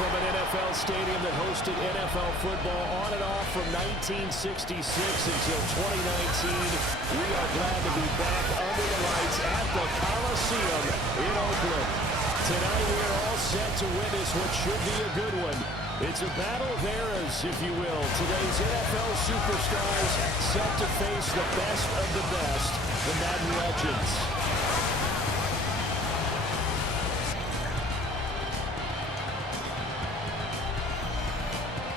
from an NFL stadium that hosted NFL football on and off from 1966 until 2019. We are glad to be back under the lights at the Coliseum in Oakland. Tonight we are all set to witness what should be a good one. It's a battle of eras, if you will. Today's NFL superstars set to face the best of the best, the Madden legends.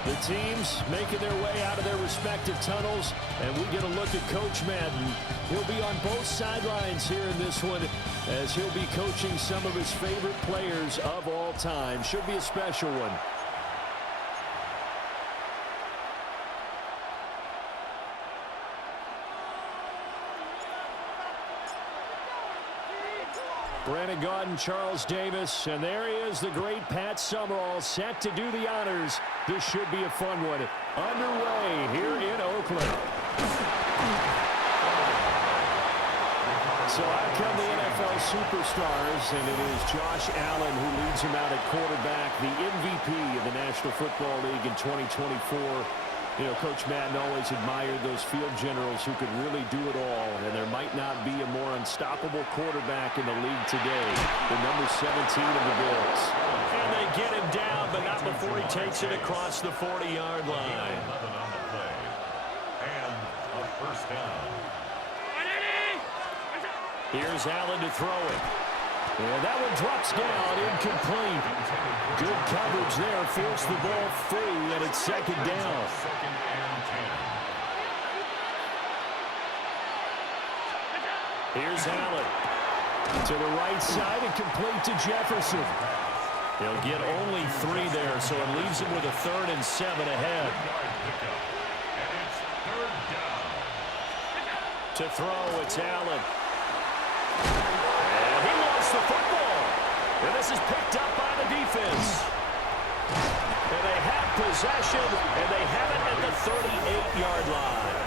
The teams making their way out of their respective tunnels, and we get a look at Coach Madden. He'll be on both sidelines here in this one, as he'll be coaching some of his favorite players of all time. Should be a special one. Brandon Gaudin, Charles Davis, and there he is, the great Pat Summerall, set to do the honors. This should be a fun one. Underway here in Oakland. So out come the NFL superstars, and it is Josh Allen who leads him out at quarterback, the MVP of the National Football League in 2024. You know, Coach Madden always admired those field generals who could really do it all, and there might not be a more unstoppable quarterback in the league today than number 17 of the Bills. And they get him down, but not before he takes it across the 40-yard line. And a first down. Here's Allen to throw it. And that one drops down, incomplete. Good coverage there, forced the ball free, and it's second down. Here's Allen. To the right side and complete to Jefferson. He'll get only 3 there, so it leaves him with a 3rd and 7 ahead. To throw, it's Allen. And he lost the football. And this is picked up by the defense. And they have possession, and they have it at the 38-yard line.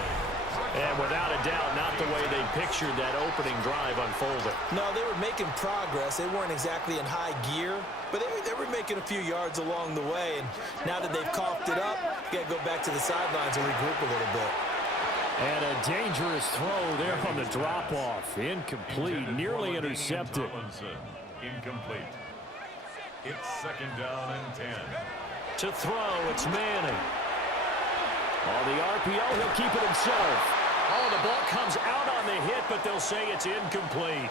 And without a doubt, not the way they pictured that opening drive unfolding. No, they were making progress. They weren't exactly in high gear, but they were making a few yards along the way. And now that they've coughed it up, you got to go back to the sidelines and regroup a little bit. And a dangerous throw there on the drop-off. Incomplete, nearly intercepted. Incomplete. It's second down and 10. To throw, it's Manning. On the RPO, he'll keep it himself. Oh, the ball comes out on the hit, but they'll say it's incomplete.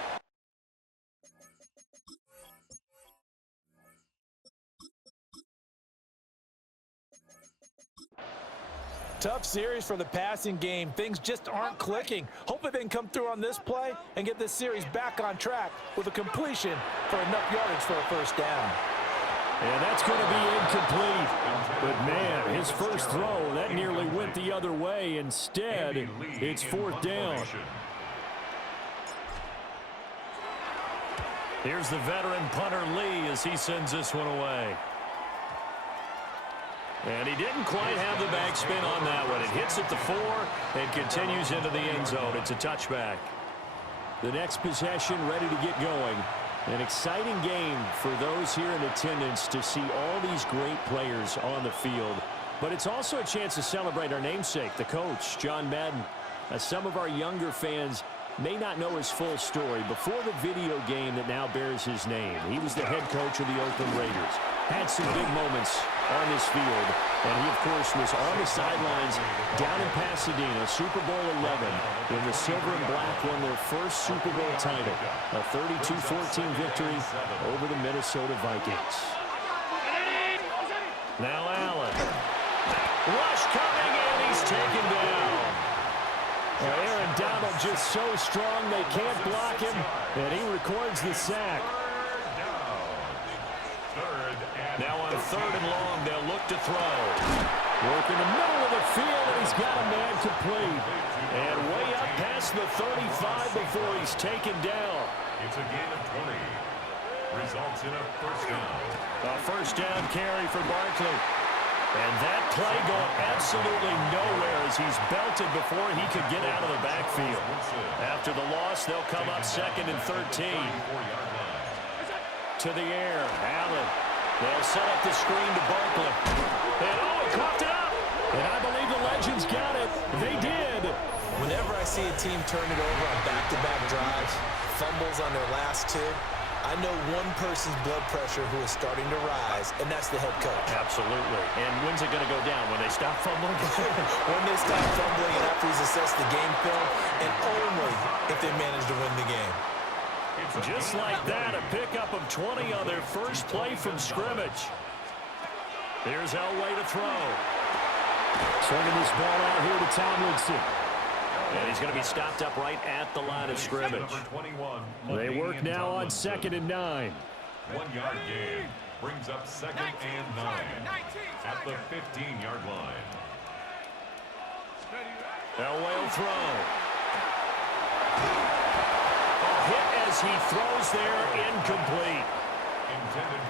Tough series for the passing game. Things just aren't clicking. Hopefully they can come through on this play and get this series back on track with a completion for enough yardage for a first down. And that's going to be incomplete. But, man, his first throw, that nearly went the other way. Instead, it's 4th down. Here's the veteran punter Lee as he sends this one away. And he didn't quite have the backspin on that one. It hits at the 4 and continues into the end zone. It's a touchback. The next possession ready to get going. An exciting game for those here in attendance to see all these great players on the field. But it's also a chance to celebrate our namesake, the coach, John Madden. Some of our younger fans may not know his full story. Before the video game that now bears his name, he was the head coach of the Oakland Raiders. Had some big moments on this field, and he, of course, was on the sidelines down in Pasadena, Super Bowl 11, when the Silver and Black won their first Super Bowl title, a 32-14 victory over the Minnesota Vikings. Now Allen. Rush coming in, he's taken down. Aaron Donald just so strong they can't block him, and he records the sack. Now on 3rd and long, they'll look to throw. Work in the middle of the field, and he's got a man complete. And way up past the 35 before he's taken down. It's a gain of 20. Results in a first down. A first down carry for Barkley. And that play going absolutely nowhere as he's belted before he could get out of the backfield. After the loss, they'll come up 2nd and 13. To the air, Allen. They'll set up the screen to Barkley. And he coughed it up. And I believe the Legends got it. They did. Whenever I see a team turn it over on back-to-back drives, fumbles on their last two, I know one person's blood pressure who is starting to rise, and that's the head coach. Absolutely. And when's it going to go down? When they stop fumbling? When they stop fumbling and after he's assessed the game film, and only if they manage to win the game. Just like that, a pickup of 20 on their first play from scrimmage. Here's Elway to throw. Swinging this ball out here to Tomlinson. And he's going to be stopped up right at the line of scrimmage. They work now on 2nd and 9. 1-yard gain brings up 2nd and 9 at the 15-yard line. Elway will throw. A hit as he throws there, incomplete.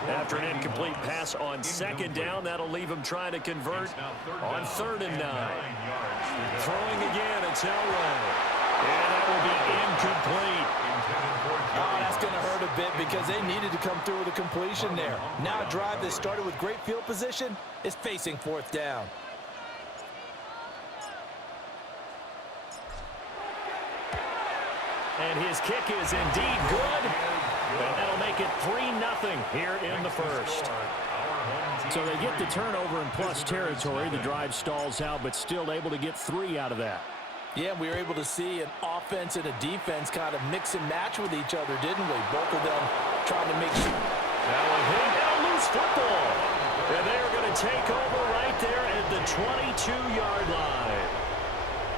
After an incomplete pass on 2nd down, that'll leave him trying to convert on 3rd and 9. Throwing again, it's Elway. And that will be incomplete. Oh, that's going to hurt a bit because they needed to come through with a completion there. Now a drive that started with great field position is facing 4th down. And his kick is indeed good. And that'll make it 3-0 here in the first. So they get the turnover in plus territory. The drive stalls out, but still able to get 3 out of that. Yeah, we were able to see an offense and a defense kind of mix and match with each other, didn't we? Both of them trying to make sure. Now a hit, now loose football. And they're going to take over right there at the 22-yard line.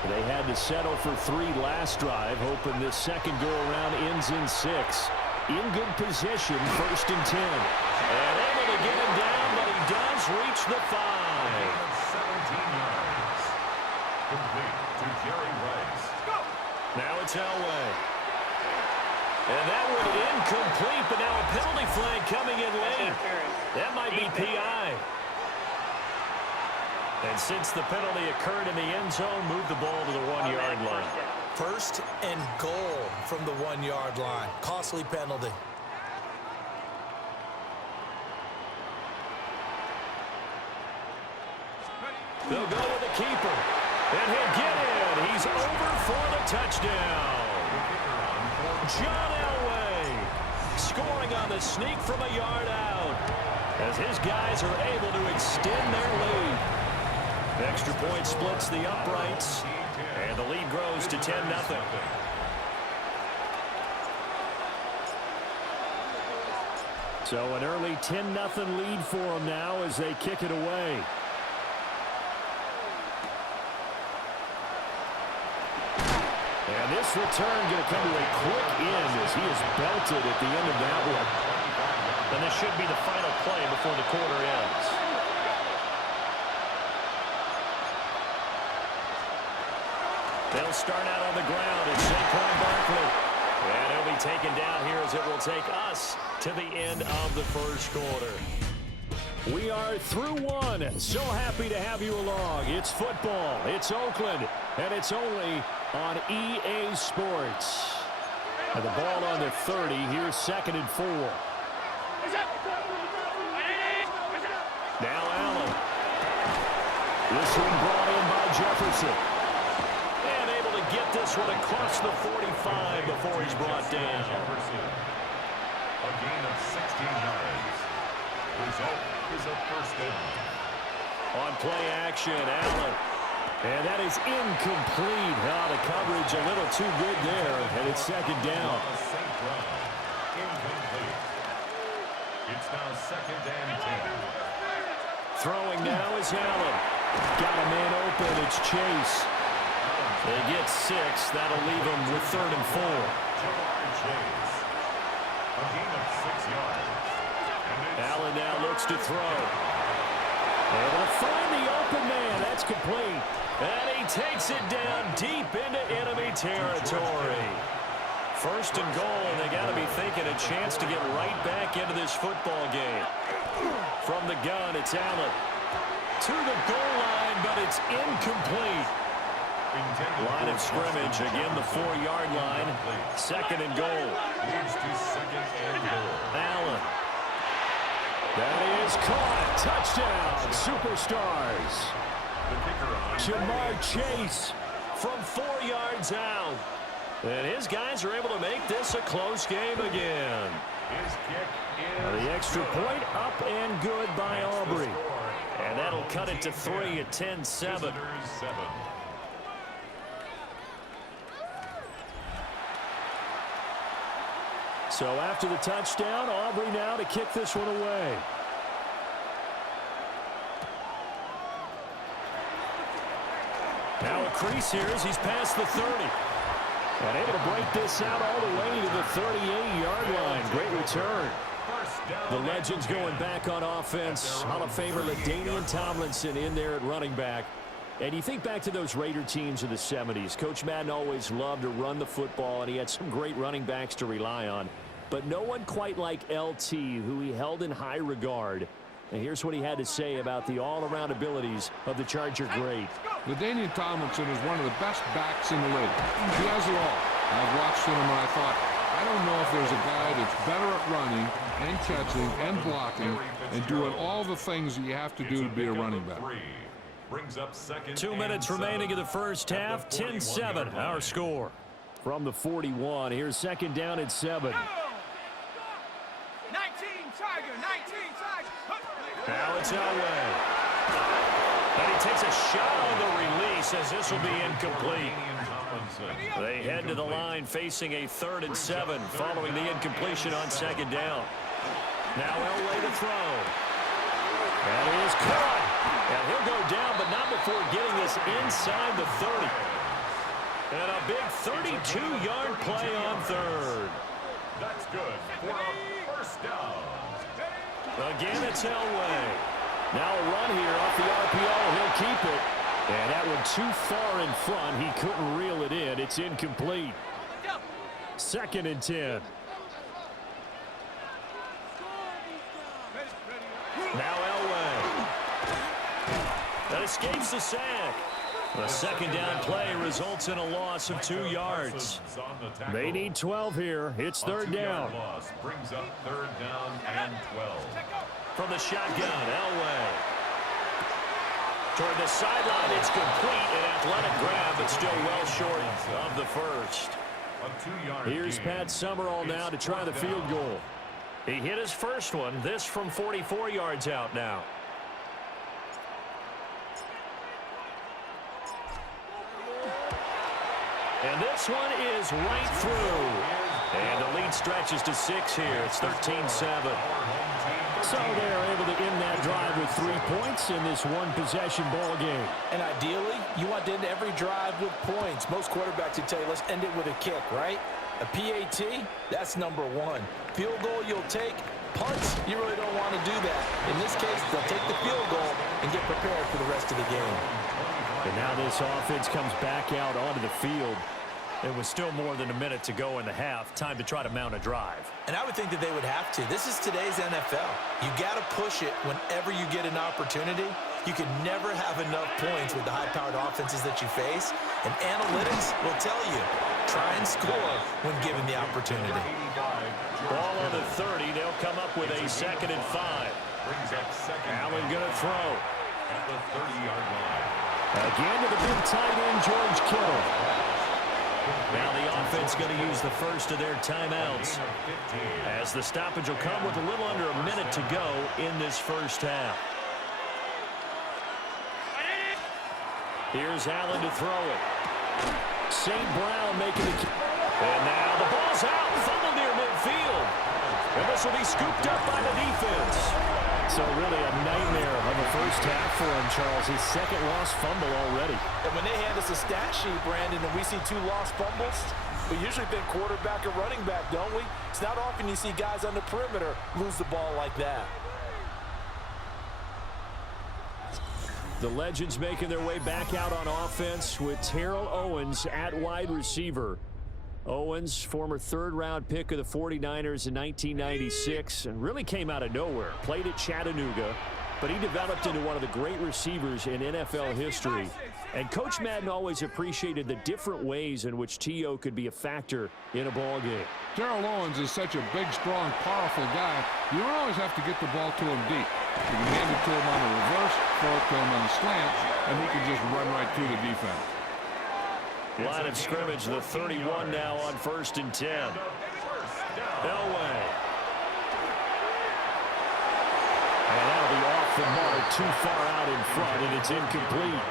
They had to settle for 3 last drive, hoping this second go-around ends in 6. In good position, 1st and 10. And able to get him down, but he does reach the 5. 17 yards. Complete to Jerry Rice. Now it's Elway. And that one incomplete, but now a penalty flag coming in late. That might be PI. And since the penalty occurred in the end zone, move the ball to the 1-yard line. 1st and goal from the 1-yard line. Costly penalty. They'll go with the keeper. And he'll get in. He's over for the touchdown. John Elway scoring on the sneak from a yard out as his guys are able to extend their lead. Extra point splits the uprights, and the lead grows to 10-0. So an early 10-0 lead for them now as they kick it away. And this return going to come to a quick end as he is belted at the end of that one. And this should be the final play before the quarter ends. They'll start out on the ground. It's Saquon Barkley. And he'll be taken down here as it will take us to the end of the first quarter. We are through one. So happy to have you along. It's football. It's Oakland. And it's only on EA Sports. And the ball on the 30. Here's 2nd and 4. Now Allen. This one brought in by Jefferson. And able to get this one across the 45 before he's brought down. A gain of 16 yards. Result is a 1st down. On play action, Allen. And that is incomplete. The coverage a little too good there. And it's 2nd down. Incomplete. It's now 2nd and 10. Throwing now is Allen. Got a man open. It's Chase. They get 6. That'll leave them with 3rd and 4. Chase. A gain of 6 yards. Allen now looks to throw. Able to find the open man. That's complete. And he takes it down deep into enemy territory. 1st and goal, and they got to be thinking a chance to get right back into this football game. From the gun, it's Allen. To the goal line, but it's incomplete. Line of scrimmage, again the 4-yard line. 2nd and goal. Moves to 2nd and goal. Allen. That is caught. Touchdown, Superstars. Jamar Chase from 4 yards out. And his guys are able to make this a close game again. His kick is The extra point up and good by Aubrey. And that'll cut it to 3 at 10-7. So after the touchdown, Aubrey now to kick this one away. Now a crease here as he's past the 30. And able to break this out all the way to the 38-yard line. Great return. The Legends going back on offense. Hall of Famer LaDainian Tomlinson in there at running back. And you think back to those Raider teams of the 70s. Coach Madden always loved to run the football, and he had some great running backs to rely on. But no one quite like LT, who he held in high regard. And here's what he had to say about the all-around abilities of the Charger great. LaDainian Tomlinson is one of the best backs in the league. He has it all. I've watched him and I thought, I don't know if there's a guy that's better at running and catching and blocking and doing all the things that you have to do to be a running back. Brings up second 2 minutes remaining in the first half. 10-7 our score. From the 41, here's second down at 7. 19 Tiger, 19 Tiger. Now it's Elway. And he takes a shot on the release as this will be incomplete. They head to the line facing a 3rd and 7 following the incompletion on second down. Now Elway to throw. And he is caught. And he'll go down, but not before getting this inside the 30. And a big 32-yard play on 3rd. That's good for a first down. Again, it's Elway. Now a run here off the RPO. He'll keep it. And that one too far in front. He couldn't reel it in. It's incomplete. 2nd and 10. Now Elway. That escapes the sack. The second down play results in a loss of 2 yards. They need 12 here. It's 3rd down. Loss brings up 3rd down and 12. From the shotgun, Elway. Toward the sideline, it's complete. An athletic grab, but still well short of the first. A 2-yard Here's Pat Summerall now to try the field goal. He hit his first one. This from 44 yards out now. And this one is right through. And the lead stretches to 6 here. It's 13-7. So they're able to end that drive with 3 points in this one-possession ball game. And ideally, you want to end every drive with points. Most quarterbacks would tell you, let's end it with a kick, right? A PAT, that's number 1. Field goal you'll take. Punts, you really don't want to do that. In this case, they'll take the field goal and get prepared for the rest of the game. And now this offense comes back out onto the field. It was still more than a minute to go in the half. Time to try to mount a drive. And I would think that they would have to. This is today's NFL. You got to push it whenever you get an opportunity. You can never have enough points with the high-powered offenses that you face. And analytics will tell you, try and score when given the opportunity. Ball on the 30. They'll come up with a 2nd and 5. Allen going to throw. At the 30-yard line. Again to the big tight end, George Kittle. Now the offense going to use the first of their timeouts, as the stoppage will come with a little under a minute to go in this first half. Here's Allen to throw it. St. Brown making the kick. And now the ball's out. Fumble near midfield. And this will be scooped up by the defense. So really a nightmare on the first half for him, Charles. His 2nd lost fumble already. And when they hand us a stat sheet, Brandon, and we see 2 lost fumbles, we usually think quarterback or running back, don't we? It's not often you see guys on the perimeter lose the ball like that. The Legends making their way back out on offense with Terrell Owens at wide receiver. Owens, former 3rd-round pick of the 49ers in 1996, and really came out of nowhere. Played at Chattanooga, but he developed into one of the great receivers in NFL history. And Coach Madden always appreciated the different ways in which T.O. could be a factor in a ball game. Terrell Owens is such a big, strong, powerful guy. You don't always have to get the ball to him deep. You can hand it to him on a reverse, throw it to him on a slant, and he can just run right through the defense. Line of scrimmage, the 31 now on 1st and 10. Elway. And that'll be off the mark, too far out in front, and it's incomplete.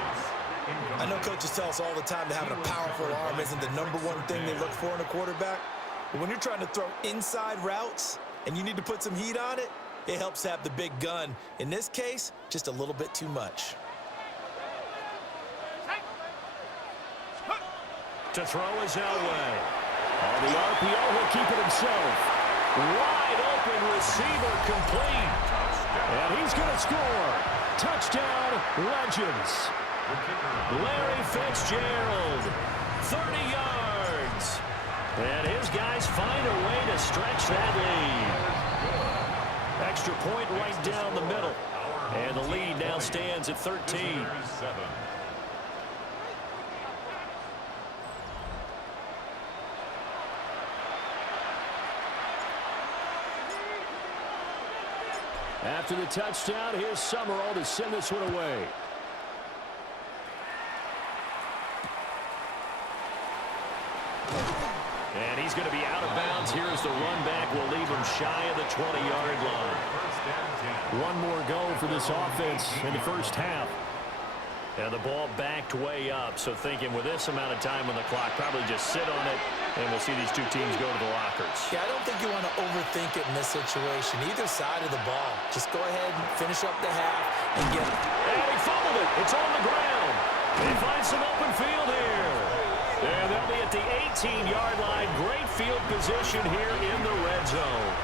I know coaches tell us all the time that having a powerful arm isn't the #1 thing they look for in a quarterback. But when you're trying to throw inside routes and you need to put some heat on it, it helps have the big gun. In this case, just a little bit too much. To throw is Elway. On the RPO, he'll keep it himself. Wide open receiver complete. And he's going to score. Touchdown, Legends. Larry Fitzgerald, 30 yards. And his guys find a way to stretch that lead. Extra point right down the middle. And the lead now stands at 13. After the touchdown, here's Summerall to send this one away. And he's going to be out of bounds here as the run back will leave him shy of the 20-yard line. One more go for this offense in the first half. And the ball backed way up, so thinking with this amount of time on the clock, probably just sit on it, and we'll see these two teams go to the lockers. Yeah, I don't think you want to overthink it in this situation, either side of the ball. Just go ahead and finish up the half and get it. And he fumbled it. It's on the ground. They find some open field here. And they'll be at the 18-yard line. Great field position here in the red zone.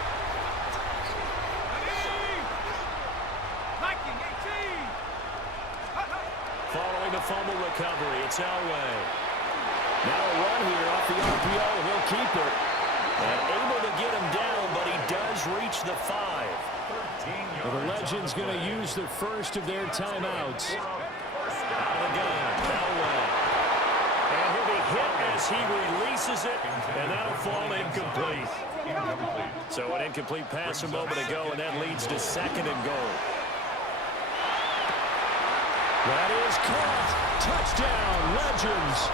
Following the fumble recovery, it's Elway. Now a run here off the RPO. He'll keep it. And able to get him down, but he does reach the 5. Well, the Legends going to use the first of their timeouts. Out of the gun, Elway. And he'll be hit as he releases it, and that'll fall incomplete. So an incomplete pass a moment ago, and that leads to 2nd and goal. That is caught. Touchdown, Legends.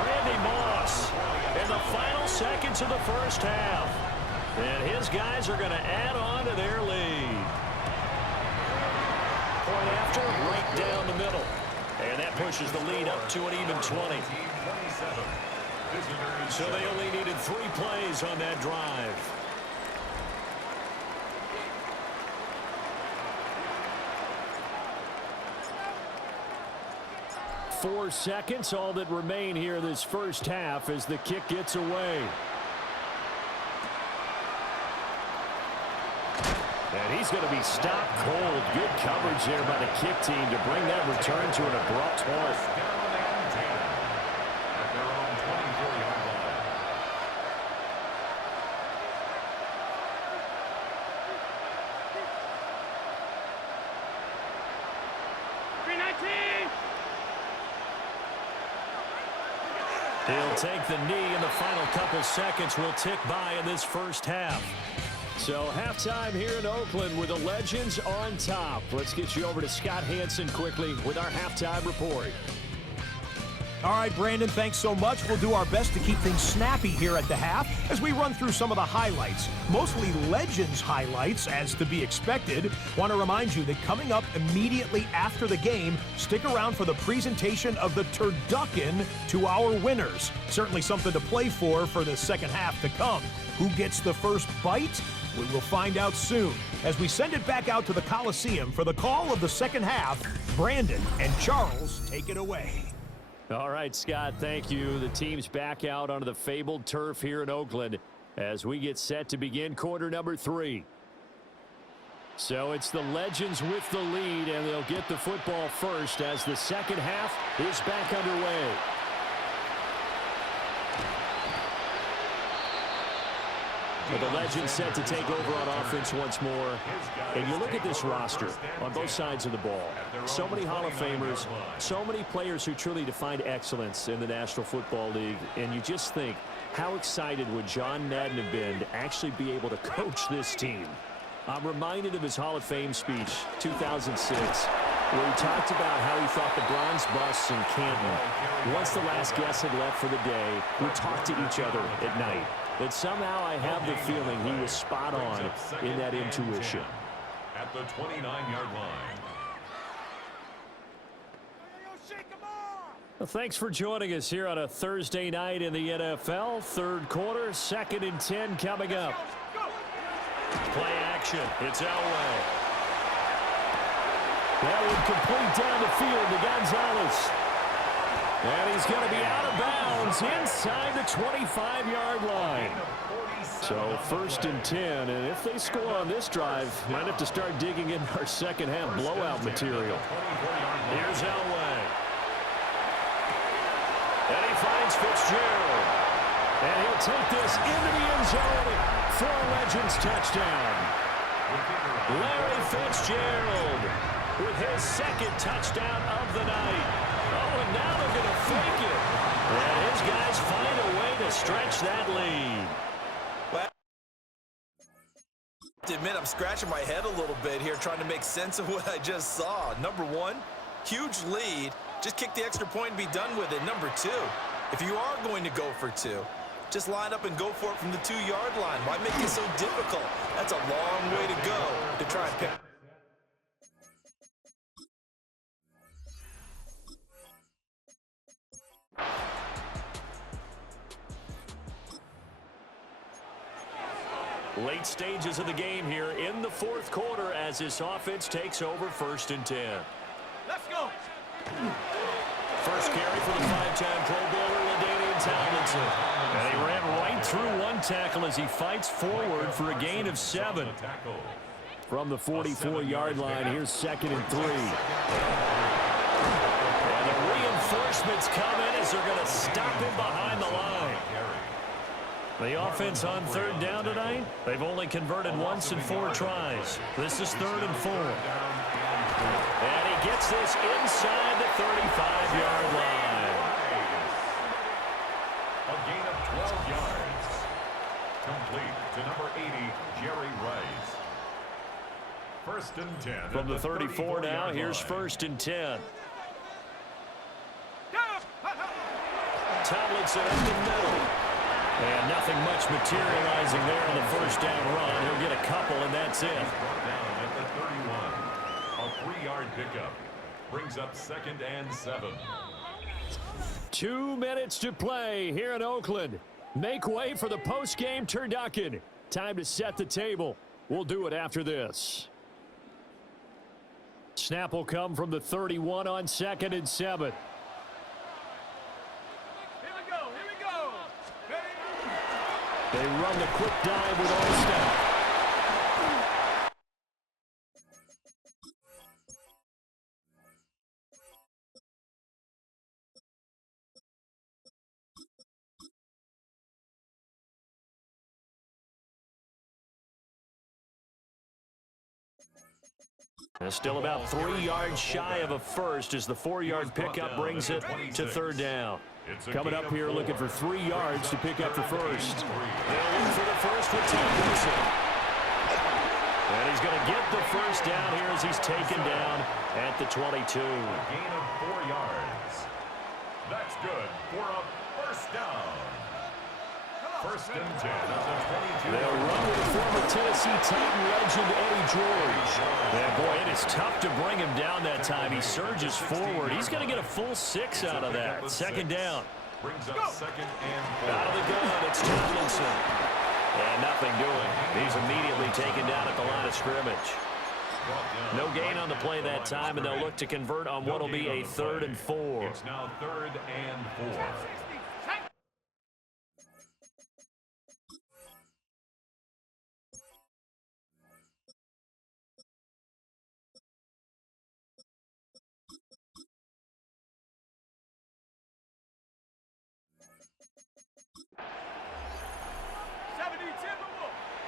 Randy Moss in the final seconds of the first half. And his guys are going to add on to their lead. Point after, right down the middle. And that pushes the lead up to an even 20. So they only needed 3 plays on that drive. 4 seconds, all that remain here this first half as the kick gets away. And he's going to be stopped cold. Good coverage there by the kick team to bring that return to an abrupt halt. He'll take the knee, and the final couple seconds will tick by in this first half. So halftime here in Oakland with the Legends on top. Let's get you over to Scott Hansen quickly with our halftime report. All right, Brandon, thanks so much. We'll do our best to keep things snappy here at the half as we run through some of the highlights. Mostly Legends highlights, as to be expected. Want to remind you that coming up immediately after the game, stick around for the presentation of the turducken to our winners. Certainly something to play for the second half to come. Who gets the first bite? We will find out soon. As we send it back out to the Coliseum for the call of the second half, Brandon and Charles take it away. All right, Scott, thank you. The team's back out onto the fabled turf here in Oakland as we get set to begin quarter number 3. So it's the Legends with the lead, and they'll get the football first as the second half is back underway. But the legend set to take over on offense once more. And you look at this roster on both sides of the ball. So many Hall of Famers, so many players who truly defined excellence in the National Football League. And you just think, how excited would John Madden have been to actually be able to coach this team? I'm reminded of his Hall of Fame speech, 2006, where he talked about how he thought the bronze busts in Canton, once the last guest had left for the day, would talk to each other at night. But somehow I have the feeling he was spot on in that intuition. At the 29-yard line. Well, thanks for joining us here on a Thursday night in the NFL. Third quarter, 2nd and 10 coming up. Play action. It's Elway. That would complete down the field to Gonzalez. And he's going to be out of bounds inside the 25-yard line. So 1st and 10, and if they score on this drive, might have to start digging in our second half blowout material. Here's Elway. And he finds Fitzgerald. And he'll take this into the end zone for a Legends touchdown. Larry Fitzgerald with his 2nd touchdown of the night. Oh, and now they're going to fake it. And his guys find a way to stretch that lead. Well, I admit I'm scratching my head a little bit here trying to make sense of what I just saw. Number one, huge lead. Just kick the extra point and be done with it. Number two, if you are going to go for two, just line up and go for it from the 2-yard line. Why make it so difficult? That's a long way to go to try and pick. Late stages of the game here in the 4th quarter as this offense takes over 1st and 10. Let's go. First carry for the 5-time Pro Bowler, LaDainian Tomlinson. And he ran right through one tackle as he fights forward for a gain of 7. From the 44-yard line, here's 2nd and 3. And the reinforcements come in as they're going to stop him behind the line. The offense on 3rd down tonight, they've only converted once in 4 tries. This is 3rd and 4. And he gets this inside the 35-yard line. A gain of 12 yards. Complete to number 80, Jerry Rice. 1st and 10. From the 34 now, here's 1st and 10. Tomlinson in the middle. And nothing much materializing there on the 1st down run. He'll get a couple, and that's it. Brought down at the 31. A 3-yard pickup. Brings up 2nd and 7. 2 minutes to play here in Oakland. Make way for the post-game turducken. Time to set the table. We'll do it after this. Snap will come from the 31 on 2nd and 7. They run the quick dive with Olstad. And still about 3 yards shy of a first as the 4-yard pickup brings it to 3rd down. Coming up here looking for 3 yards to pick up the first. They'll look for the first with Tomlinson. And he's going to get the first down here as he's taken down at the 22. A gain of 4 yards. That's good for a 1st down. 1st and 10 at the 22. They'll run with the former Tennessee Titan legend Eddie George. And boy, it is tough to bring him down that time. He surges forward. He's going to get a full 6 out of that. 2nd down. Brings up 2nd and 4. Out of the gun, it's Tomlinson. And nothing doing. He's immediately taken down at the line of scrimmage. No gain on the play that time, and they'll look to convert on what will be a 3rd and 4. It's now 3rd and 4.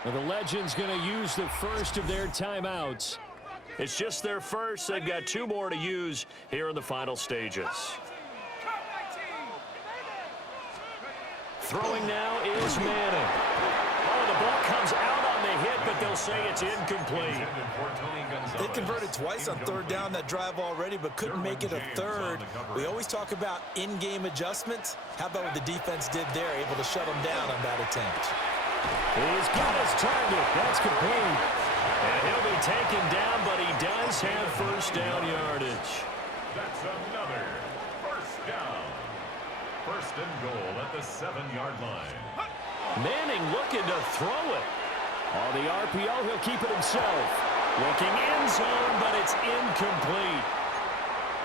Well, the Legends going to use the first of their timeouts. It's just their first. They've got 2 more to use here in the final stages. Throwing now is Madden. Oh, the ball comes out on the hit, but they'll say it's incomplete. They converted twice on 3rd down that drive already, but couldn't make it a 3rd. We always talk about in-game adjustments. How about what the defense did there, able to shut them down on that attempt? He's got his target. That's complete. And he'll be taken down, but he does have first down yardage. That's another first down. First and goal at the 7-yard line. Manning looking to throw it. On the RPO, he'll keep it himself. Looking end zone, but it's incomplete.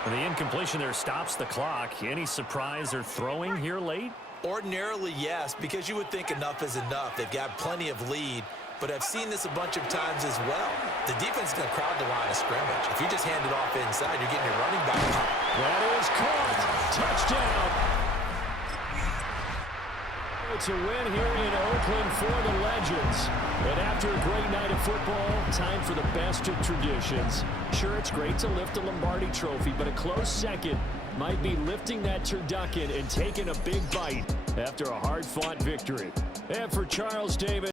The incompletion there stops the clock. Any surprise they're throwing here late? Ordinarily, yes, because you would think enough is enough. They've got plenty of lead, but I've seen this a bunch of times as well. The defense is going to crowd the line of scrimmage. If you just hand it off inside, you're getting your running back. That is caught. Touchdown. It's a win here in Oakland for the Legends. And after a great night of football, time for the best of traditions. Sure, it's great to lift a Lombardi trophy, but a close second might be lifting that turducken and taking a big bite after a hard-fought victory. And for Charles Davis,